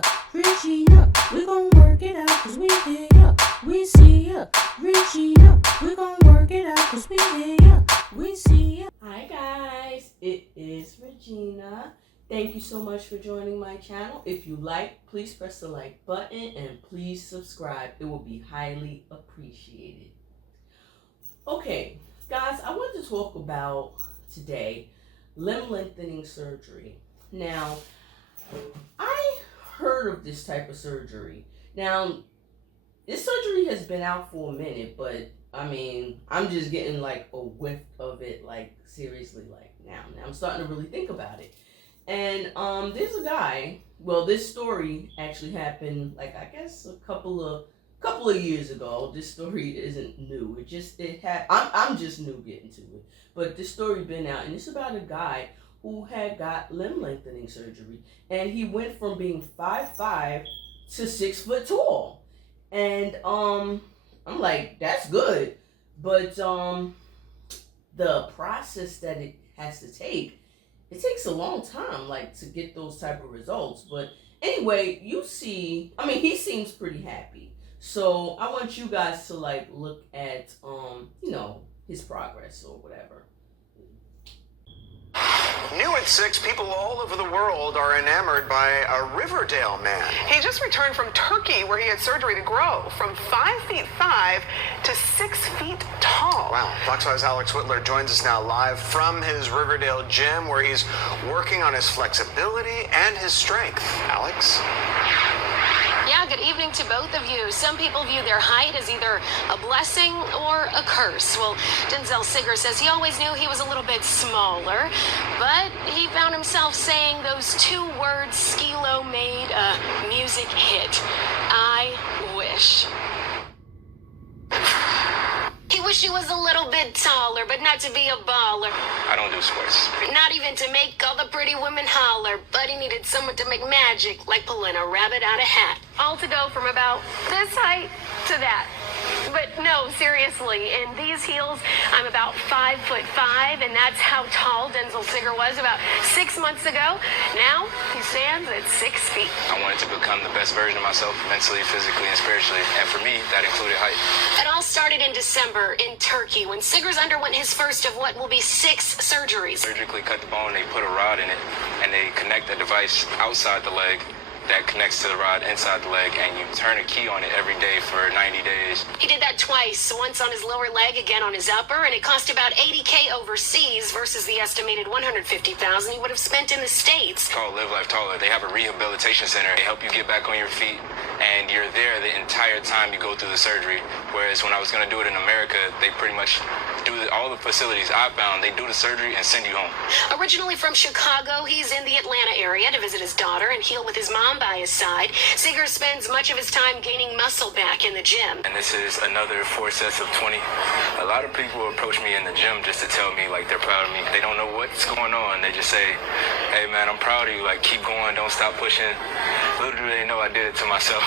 ya, Regina, we gon' work it out cause we hear ya, we see ya, Regina, we gon' work it out cause we hear ya, we see ya. Hi guys, it is Regina. Thank you so much for joining my channel. If you like, please press the like button and please subscribe. It will be highly appreciated. Okay, guys, I want to talk about today limb lengthening surgery. Now, I heard of this type of surgery. Now, this surgery has been out for a minute, but I mean, I'm just getting like a whiff of it, like seriously, like now. Now I'm starting to really think about it. And there's a guy. Well, this story actually happened, like I guess a couple of years ago. This story isn't new. I'm just new getting to it. But this story been out, and it's about a guy who had got limb lengthening surgery, and he went from being 5'5" to 6 foot tall. And I'm like, that's good, but the process that it has to take, it takes a long time, like, to get those type of results. But anyway, he seems pretty happy. So I want you guys to like look at his progress or whatever. New at 6, people all over the world are enamored by a Riverdale man. He just returned from Turkey, where he had surgery to grow from 5'5" to 6 feet tall. Wow. Fox 5's Alex Whitler joins us now live from his Riverdale gym, where he's working on his flexibility and his strength. Alex? Yeah, good evening to both of you. Some people view their height as either a blessing or a curse. Well, Denzel Sigger says he always knew he was a little bit smaller, but he found himself saying those 2 words Skee-Lo made a music hit. I wish. He wished he was a little bit taller, but not to be a baller. I don't do sports. Not even to make all the pretty women holler, but he needed someone to make magic, like pulling a rabbit out of a hat. All to go from about this height to that. But no, seriously, in these heels, I'm about 5'5", and that's how tall Denzel Sigger was about 6 months ago. Now, he stands at 6 feet. I wanted to become the best version of myself, mentally, physically, and spiritually. And for me, that included height. It all started in December in Turkey, when Siggers underwent his first of what will be 6 surgeries. Surgically cut the bone, they put a rod in it, and they connect a device outside the leg that connects to the rod inside the leg, and you turn a key on it every day for 90 days. He did that twice, once on his lower leg, again on his upper, and it cost about $80K overseas versus the estimated $150,000 he would have spent in the States. It's called Live Life Taller. They have a rehabilitation center. They help you get back on your feet, and you're there the entire time you go through the surgery. Whereas when I was going to do it in America, they pretty much do all the facilities I found. They do the surgery and send you home. Originally from Chicago, he's in the Atlanta area to visit his daughter and heal with his mom by his side. Sigger spends much of his time gaining muscle back in the gym. And this is another 4 sets of 20. A lot of people approach me in the gym just to tell me like they're proud of me. They don't know what's going on. They just say, hey man, I'm proud of you. Like, keep going, don't stop pushing. Little do they know I did it to myself.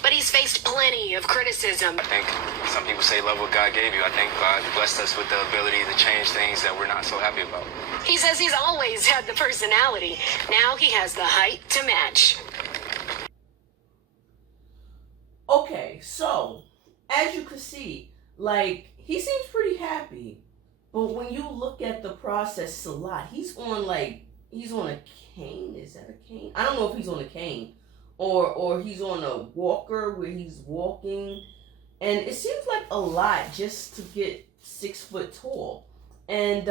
But he's faced plenty of criticism. I think some people say love what God gave you. I think God blessed us with the ability to change things that we're not so happy about. He says he's always had the personality. Now he has the height to match. Okay, so as you can see, like, he seems pretty happy, but when you look at the process, it's a lot. He's on a cane. Is that a cane? I don't know if he's on a cane or he's on a walker where he's walking, and it seems like a lot just to get 6 foot tall. And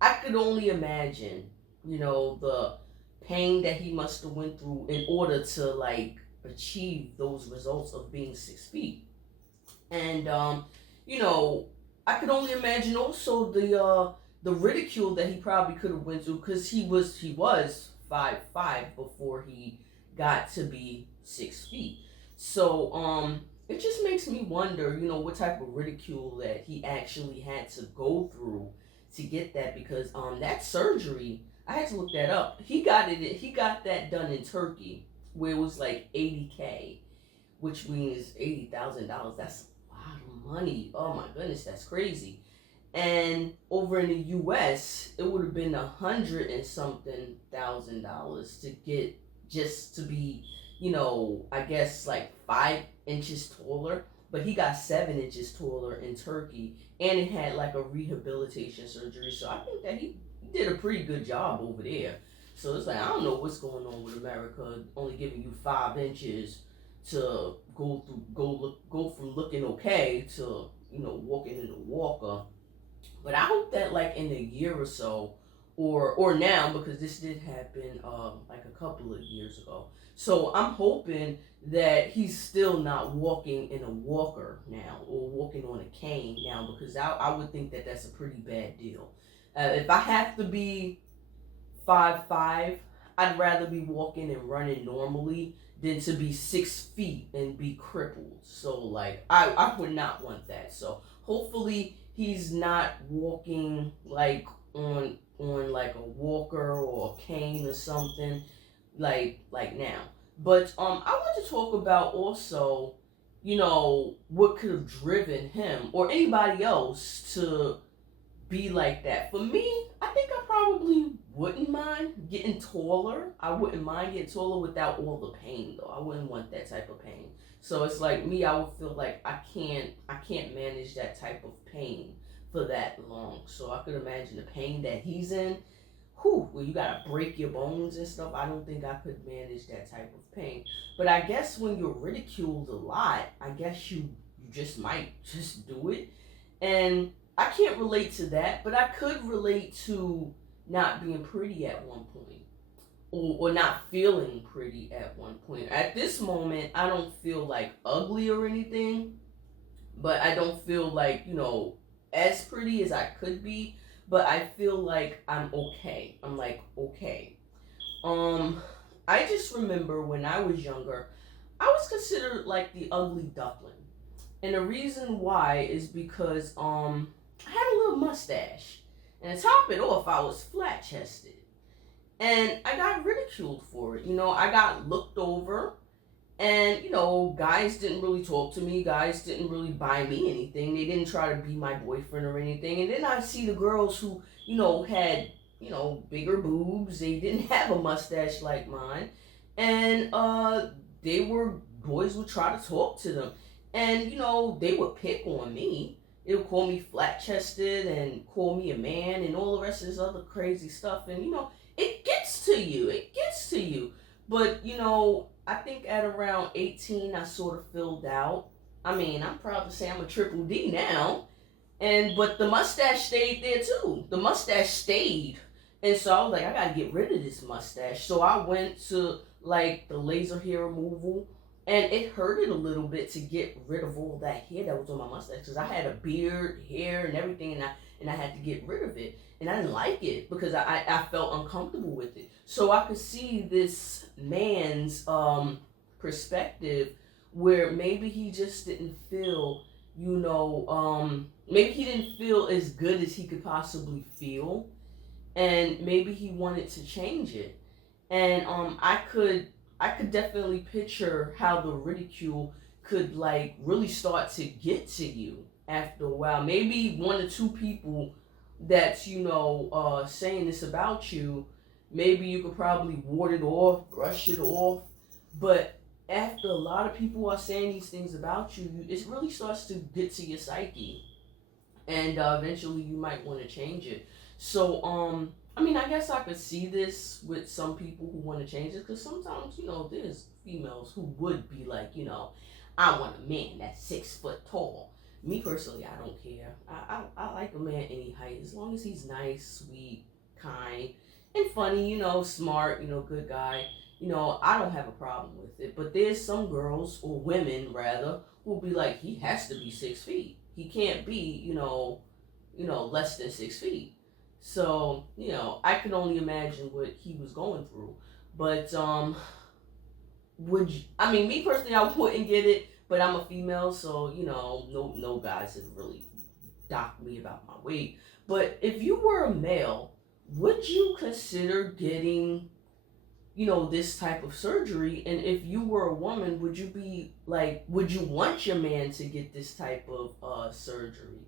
I could only imagine, the pain that he must have went through in order to like achieve those results of being 6 feet. And I could only imagine also the ridicule that he probably could have went through, because he was 5'5" before he got to be 6 feet. So it just makes me wonder, what type of ridicule that he actually had to go through to get that, because that surgery, I had to look that up. He got that done in Turkey, where it was like $80K, which means $80,000. That's a lot of money. Oh my goodness, that's crazy. And over in the US, it would have been $100 and something thousand to get just to be, I guess like 5 inches taller, but he got 7 inches taller in Turkey, and it had like a rehabilitation surgery. So I think that he did a pretty good job over there. So it's like I don't know what's going on with America, only giving you 5 inches to go from looking okay to walking in a walker. But I hope that like in a year or so, or now, because this did happen like a couple of years ago. So I'm hoping that he's still not walking in a walker now or walking on a cane now, because I would think that that's a pretty bad deal. If I have to be 5'5", I'd rather be walking and running normally than to be 6 feet and be crippled. So like I would not want that. So hopefully he's not walking like on like a walker or a cane or something like now. But I want to talk about also, what could have driven him or anybody else to be like that. For me, I think I probably wouldn't mind getting taller. I wouldn't mind getting taller without all the pain though. I wouldn't want that type of pain. So it's like me, I would feel like I can't manage that type of pain for that long. So I could imagine the pain that he's in. Where you gotta break your bones and stuff. I don't think I could manage that type of pain. But I guess when you're ridiculed a lot, I guess you just might just do it. And I can't relate to that, but I could relate to not being pretty at one point, or not feeling pretty at one point. At this moment, I don't feel like ugly or anything, but I don't feel like, as pretty as I could be, but I feel like I'm okay. I'm like, okay. I just remember when I was younger, I was considered like the ugly duckling. And the reason why is because I had a little mustache. And to top it off, I was flat chested. And I got ridiculed for it. I got looked over. And, guys didn't really talk to me. Guys didn't really buy me anything. They didn't try to be my boyfriend or anything. And then I see the girls who, had, bigger boobs. They didn't have a mustache like mine. And boys would try to talk to them. And, they would pick on me. They would call me flat chested and call me a man and all the rest of this other crazy stuff. And, it gets to you. It gets to you. But, I think at around 18, I sort of filled out. I mean, I'm proud to say I'm a triple D now. But the mustache stayed there too. The mustache stayed. And so I was like, I gotta get rid of this mustache. So I went to like the laser hair removal. And it hurted a little bit to get rid of all that hair that was on my mustache. Because I had a beard, hair, and everything. And I had to get rid of it. And I didn't like it because I felt uncomfortable with it. So I could see this man's perspective where maybe he just didn't feel, maybe he didn't feel as good as he could possibly feel. And maybe he wanted to change it. And I could definitely picture how the ridicule could like really start to get to you after a while. Maybe one or two people that's saying this about you, maybe you could probably ward it off, brush it off. But after a lot of people are saying these things about you, it really starts to get to your psyche, and eventually you might want to change it. So I guess I could see this with some people who want to change it, because sometimes there's females who would be like, I want a man that's 6 foot tall. Me personally, I don't care. I like a man any height, as long as he's nice, sweet, kind, and funny, smart, good guy. I don't have a problem with it. But there's some girls, or women rather, who'll be like, he has to be 6 feet. He can't be, less than 6 feet. So, I can only imagine what he was going through. But me personally, I wouldn't get it. But I'm a female, so, no guys have really docked me about my weight. But if you were a male, would you consider getting, this type of surgery? And if you were a woman, would you want your man to get this type of surgery?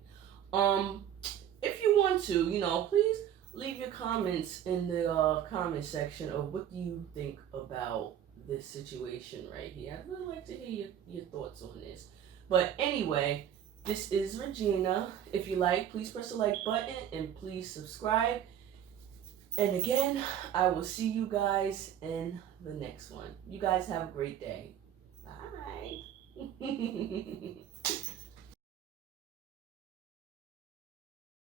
If you want to, please leave your comments in the comment section of what do you think about this situation right here. I'd really like to hear your thoughts on this. But anyway, this is Regina. If you like, please press the like button and please subscribe. And again, I will see you guys in the next one. You guys have a great day. Bye.